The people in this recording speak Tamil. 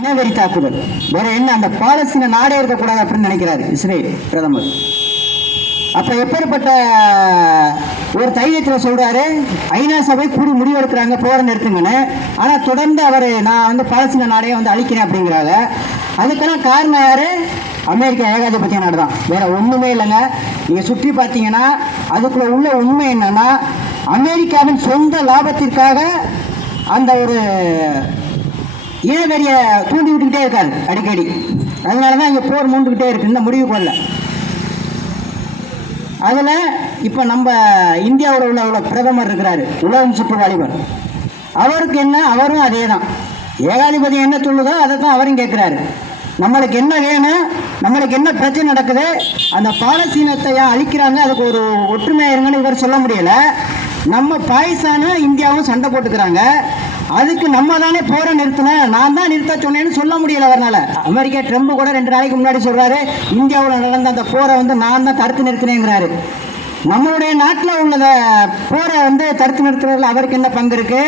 இனவெறி தாக்குதல் வேற என்ன அந்த பாலஸ்தீன நாடே இருக்கக்கூடாது அப்படின்னு நினைக்கிறாரு இஸ்ரேல் பிரதமர். அப்ப எப்பேற்பட்ட ஒரு தைரியத்தில் சொல்றாரு ஐநா சபை கூடி முடிவெடுக்கிறாங்க போற நிறுத்துங்கன்னு. ஆனா தொடர்ந்து அவர் நான் வந்து பாலஸ்தீன நாடையை வந்து அழிக்கிறேன் அப்படிங்கிறாங்க. அதுக்கெல்லாம் காரணம் யாரு? அமெரிக்கா ஏகாதிபத்திய நாடு தான். வேற ஒண்ணுமே இல்லைங்க. நீங்க சுற்றி பார்த்தீங்கன்னா அதுக்குள்ள உள்ள உண்மை என்னன்னா அமெரிக்காவின் சொந்த லாபத்திற்காக அந்த ஒரு ஏன் இனவெறிய தூண்டி விட்டுக்கிட்டே இருக்காரு அடிக்கடி? அதனால தான் இங்கே போர் மூண்டுக்கிட்டே இருக்கு இந்த முடிவு பண்ணல அதில் இப்போ நம்ம இந்தியாவில் உள்ள உள்ள பிரதமர் இருக்கிறாரு உலகம் சுற்றுவாளிபர் அவருக்கு என்ன அவரும் அதே தான் ஏகாதிபதி என்ன சொல்லுதோ அதை தான் அவரும் கேட்குறாரு. நம்மளுக்கு என்ன வேணும் நம்மளுக்கு என்ன பிரச்சனை நடக்குது அந்த பாலஸ்தீனத்தை ஏன் அழிக்கிறாங்க அதுக்கு ஒரு ஒற்றுமை இருங்கன்னு இவர் சொல்ல முடியலை. நம்ம பாகிஸ்தானும் இந்தியாவும் சண்டை போட்டுக்கிறாங்க. அதுக்கு நம்ம தானே போரை நிறுத்தினேன் நான் தான் நிறுத்த சொன்னேன்னு சொல்ல முடியல அவரால் அமெரிக்கா ட்ரம்ப் கூட ரெண்டு நாளைக்கு முன்னாடி சொல்றாரு இந்தியாவில் நடந்த அந்த போரை வந்து நான் தான் தடுத்து நிறுத்தினேங்கிறாரு. நம்மளுடைய நாட்டில் உள்ளத போரை வந்து தடுத்து நிறுத்துறதுல அவருக்கு என்ன பங்கு இருக்கு?